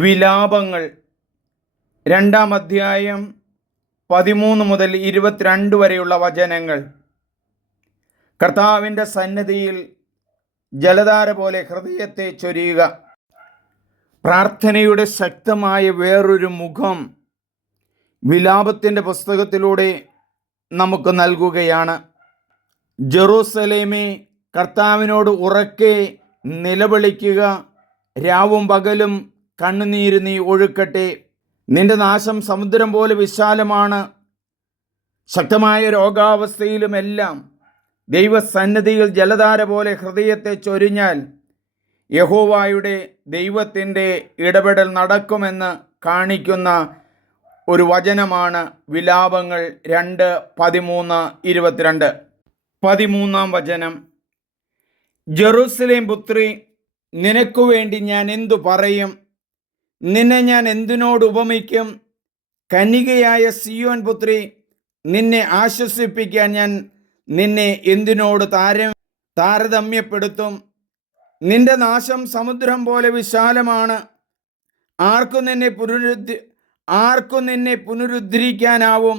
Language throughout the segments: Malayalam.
വിലാപങ്ങൾ 2-ാം അധ്യായം 13 മുതൽ 22 വരെയുള്ള വചനങ്ങൾ. കർത്താവിൻ്റെ സന്നിധിയിൽ ജലധാര പോലെ ഹൃദയത്തെ ചൊരിയുക. പ്രാർത്ഥനയുടെ ശക്തമായ വേറൊരു മുഖം വിലാപത്തിൻ്റെ പുസ്തകത്തിലൂടെ നമുക്ക് നൽകുകയാണ്. ജെറൂസലേമേ, കർത്താവിനോട് ഉറക്കെ നിലവിളിക്കുക. രാവും പകലും കണ്ണുനീര് നീ ഒഴുക്കട്ടെ. നിന്റെ നാശം സമുദ്രം പോലെ വിശാലമാണ്. ശക്തമായ രോഗാവസ്ഥയിലുമെല്ലാം ദൈവസന്നിധിയിൽ ജലധാര പോലെ ഹൃദയത്തെ ചൊരിഞ്ഞാൽ യഹോവയുടെ ദൈവത്തിൻ്റെ ഇടപെടൽ നടക്കുമെന്ന് കാണിക്കുന്ന ഒരു വചനമാണ് വിലാപങ്ങൾ 2:13-22. 13-ാം വചനം. ജെറൂസലേം പുത്രി, നിനക്കു വേണ്ടി ഞാൻ എന്തു പറയും? നിന്നെ ഞാൻ എന്തിനോട് ഉപമിക്കും? കന്യകയായ സിയോൻ പുത്രി, നിന്നെ ആശ്വസിപ്പിക്കാൻ ഞാൻ നിന്നെ എന്തിനോട് താരതമ്യപ്പെടുത്തും? നിന്റെ നാശം സമുദ്രം പോലെ വിശാലമാണ്. ആർക്കു നിന്നെ പുനരുദ്ധരിക്കാനാവും?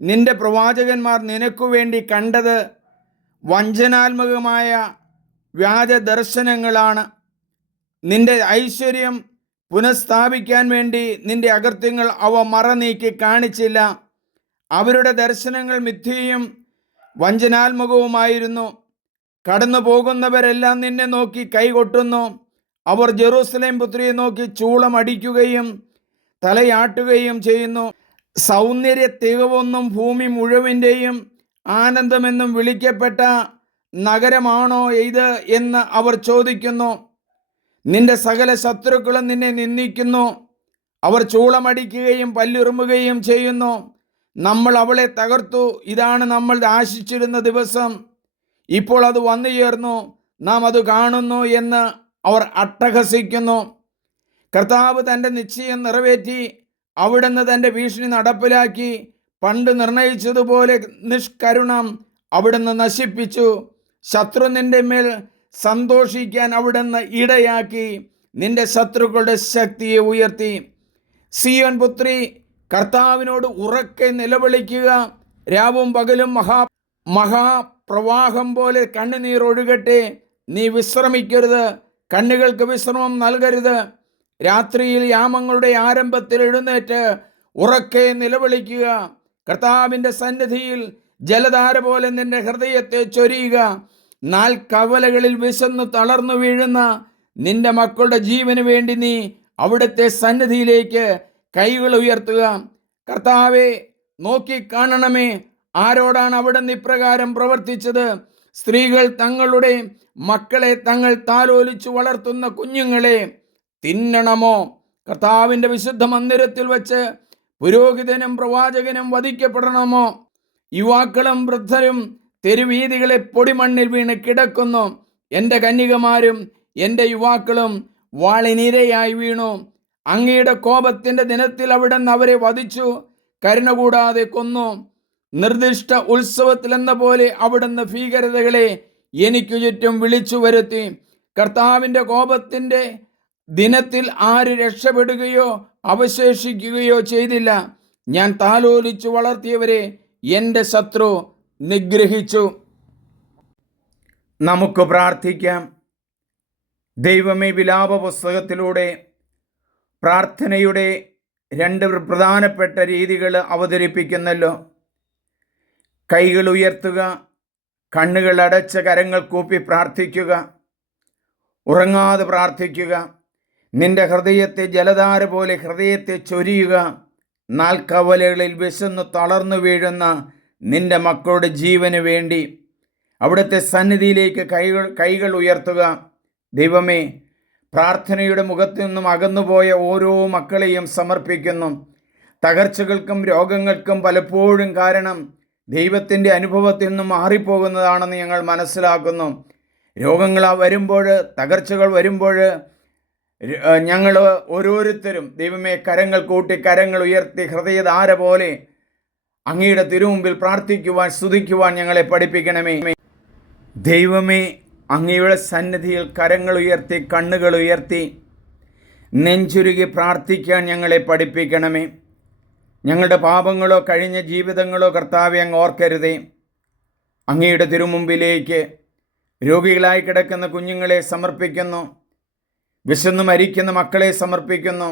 നിന്റെ പ്രവാചകന്മാർ നിനക്കു വേണ്ടി കണ്ടത് വഞ്ചനാത്മകമായ വ്യാജ ദർശനങ്ങളാണ്. നിന്റെ ഐശ്വര്യം പുനഃസ്ഥാപിക്കാൻ വേണ്ടി നിന്റെ അകൃത്യങ്ങൾ അവ മറനീക്കി കാണിച്ചില്ല. അവരുടെ ദർശനങ്ങൾ മിഥ്യയും വഞ്ചനാത്മകവുമായിരുന്നു. കടന്നു പോകുന്നവരെല്ലാം നിന്നെ നോക്കി കൈകൊട്ടുന്നു. അവർ ജെറൂസലേം പുത്രിയെ നോക്കി ചൂളമടിക്കുകയും തലയാട്ടുകയും ചെയ്യുന്നു. സൗന്ദര്യ തികവൊന്നും ഭൂമി മുഴുവൻ്റെയും ആനന്ദമെന്നും വിളിക്കപ്പെട്ട നഗരമാണോ ഇത് എന്ന് അവർ ചോദിക്കുന്നു. നിന്റെ സകല ശത്രുക്കളും നിന്നെ നിന്ദിക്കുന്നു. അവർ ചൂളമടിക്കുകയും പല്ലുറുമ്പുകയും ചെയ്യുന്നു. നമ്മൾ അവളെ തകർത്തു. ഇതാണ് നമ്മൾ ആശിച്ചിരുന്ന ദിവസം. ഇപ്പോൾ അത് വന്നു ചേർന്നു. നാം അത് കാണുന്നു എന്ന് അവർ അട്ടഹസിക്കുന്നു. കർത്താവ് തൻ്റെ നിശ്ചയം നിറവേറ്റി. അവിടുന്ന് തൻ്റെ ഭീഷണി നടപ്പിലാക്കി. പണ്ട് നിർണയിച്ചതുപോലെ നിഷ്കരുണം അവിടുന്ന് നശിപ്പിച്ചു. ശത്രു നിന്റെ മേൽ സന്തോഷിക്കാൻ അവിടുന്ന് ഇടയാക്കി. നിന്റെ ശത്രുക്കളുടെ ശക്തിയെ ഉയർത്തി. സിയോൻ പുത്രി, കർത്താവിനോട് ഉറക്കെ നിലവിളിക്കുക. രാവും പകലും മഹാപ്രവാഹം പോലെ കണ്ണുനീർ ഒഴുകട്ടെ. നീ വിശ്രമിക്കരുത്. കണ്ണുകൾക്ക് വിശ്രമം നൽകരുത്. രാത്രിയിൽ യാമങ്ങളുടെ ആരംഭത്തിൽ എഴുന്നേറ്റ് ഉറക്കെ നിലവിളിക്കുക. കർത്താവിൻ്റെ സന്നിധിയിൽ ജലധാര പോലെ നിന്റെ ഹൃദയത്തെ ചൊരിയുക. നാൽക്കവലകളിൽ വിശന്നു തളർന്നു വീഴുന്ന നിന്റെ മക്കളുടെ ജീവന് വേണ്ടി നീ അവിടുത്തെ സന്നിധിയിലേക്ക് കൈകൾ ഉയർത്തുക. കർത്താവെ, നോക്കി കാണണമേ. ആരോടാണ് അവിടുന്ന് ഇപ്രകാരം പ്രവർത്തിച്ചത്? സ്ത്രീകൾ തങ്ങളുടെ മക്കളെ തങ്ങൾ താലോലിച്ചു വളർത്തുന്ന കുഞ്ഞുങ്ങളെ തിന്നണമോ? കർത്താവിൻ്റെ വിശുദ്ധ മന്ദിരത്തിൽ വച്ച് പുരോഹിതനും പ്രവാചകനും വധിക്കപ്പെടണമോ? യുവാക്കളും വൃദ്ധരും തെരുവീതികളെ പൊടിമണ്ണിൽ വീണ് കിടക്കുന്നു. എൻ്റെ കന്യകമാരും എൻ്റെ യുവാക്കളും വാളിനിരയായി വീണു. അങ്ങയുടെ കോപത്തിൻ്റെ ദിനത്തിൽ അവിടുന്ന് അവരെ വധിച്ചു. കരുണ കൂടാതെ കൊന്നു. നിർദ്ദിഷ്ട ഉത്സവത്തിലെന്ന പോലെ അവിടുന്ന് ഭീകരതകളെ എനിക്കു ചുറ്റും വിളിച്ചു വരുത്തി. കർത്താവിൻ്റെ കോപത്തിൻ്റെ ദിനത്തിൽ ആര് രക്ഷപ്പെടുകയോ അവശേഷിക്കുകയോ ചെയ്തില്ല. ഞാൻ താലോലിച്ചു വളർത്തിയവരെ എൻ്റെ ശത്രു നിഗ്രഹിച്ചു. നമുക്ക് പ്രാർത്ഥിക്കാം. ദൈവമേ, വിലാപ പുസ്തകത്തിലൂടെ പ്രാർത്ഥനയുടെ 2 പ്രധാനപ്പെട്ട രീതികൾ അവതരിപ്പിക്കുന്നല്ലോ. കൈകൾ ഉയർത്തുക, കണ്ണുകൾ അടച്ച് കരങ്ങൾ കൂപ്പി പ്രാർത്ഥിക്കുക, ഉറങ്ങാതെ പ്രാർത്ഥിക്കുക. നിന്റെ ഹൃദയത്തെ ജലധാര പോലെ ഹൃദയത്തെ ചൊരിയുക. നാൽക്കവലകളിൽ വിശന്നു തളർന്നു വീഴുന്ന നിന്റെ മക്കളുടെ ജീവന് വേണ്ടി അവിടുത്തെ സന്നിധിയിലേക്ക് കൈകൾ ഉയർത്തുക. ദൈവമേ, പ്രാർത്ഥനയുടെ മുഖത്തു നിന്നും അകന്നുപോയ ഓരോ മക്കളെയും സമർപ്പിക്കുന്നു. തകർച്ചകൾക്കും രോഗങ്ങൾക്കും പലപ്പോഴും കാരണം ദൈവത്തിൻ്റെ അനുഭവത്തിൽ നിന്നും മാറിപ്പോകുന്നതാണെന്ന് ഞങ്ങൾ മനസ്സിലാക്കുന്നു. രോഗങ്ങൾ വരുമ്പോൾ, തകർച്ചകൾ വരുമ്പോൾ ഞങ്ങൾ ഓരോരുത്തരും ദൈവമേ കരങ്ങൾ കൂട്ടി കരങ്ങൾ ഉയർത്തി ഹൃദയധാര പോലെ അങ്ങയുടെ തിരുമുമ്പിൽ പ്രാർത്ഥിക്കുവാൻ സ്തുതിക്കുവാൻ ഞങ്ങളെ പഠിപ്പിക്കണമേ. ദൈവമേ, അങ്ങയുടെ സന്നിധിയിൽ കരങ്ങൾ ഉയർത്തി കണ്ണുകൾ ഉയർത്തി നെഞ്ചുരുകി പ്രാർത്ഥിക്കാൻ ഞങ്ങളെ പഠിപ്പിക്കണമേ. ഞങ്ങളുടെ പാപങ്ങളോ കഴിഞ്ഞ ജീവിതങ്ങളോ കർത്താവെ അങ്ങ് ഓർക്കരുതേ. അങ്ങയുടെ തിരുമുമ്പിലേക്ക് രോഗികളായി കിടക്കുന്ന കുഞ്ഞുങ്ങളെ സമർപ്പിക്കുന്നു. വിശന്നു മരിക്കുന്ന മക്കളെ സമർപ്പിക്കുന്നു.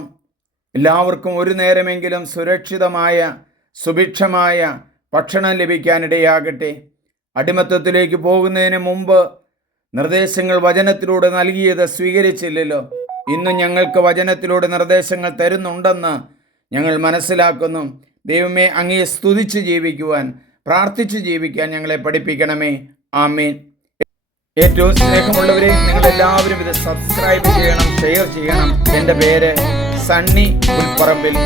എല്ലാവർക്കും ഒരു നേരമെങ്കിലും സുരക്ഷിതമായ സുഭിക്ഷമായ ഭക്ഷണം ലഭിക്കാനിടയാകട്ടെ. അടിമത്തത്തിലേക്ക് പോകുന്നതിന് മുമ്പ് നിർദ്ദേശങ്ങൾ വചനത്തിലൂടെ നൽകിയത് സ്വീകരിച്ചില്ലല്ലോ. ഇന്നും ഞങ്ങൾക്ക് വചനത്തിലൂടെ നിർദ്ദേശങ്ങൾ തരുന്നുണ്ടെന്ന് ഞങ്ങൾ മനസ്സിലാക്കുന്നു. ദൈവമേ, അങ്ങയെ സ്തുതിച്ച് ജീവിക്കുവാൻ, പ്രാർത്ഥിച്ച് ജീവിക്കാൻ ഞങ്ങളെ പഠിപ്പിക്കണമേ. ആമേൻ. ഏറ്റവും സ്നേഹമുള്ളവരെ, നിങ്ങളെല്ലാവരും ഇത് സബ്സ്ക്രൈബ് ചെയ്യണം, ഷെയർ ചെയ്യണം. എൻ്റെ പേര് സണ്ണി പുൽപ്പറമ്പിൽ.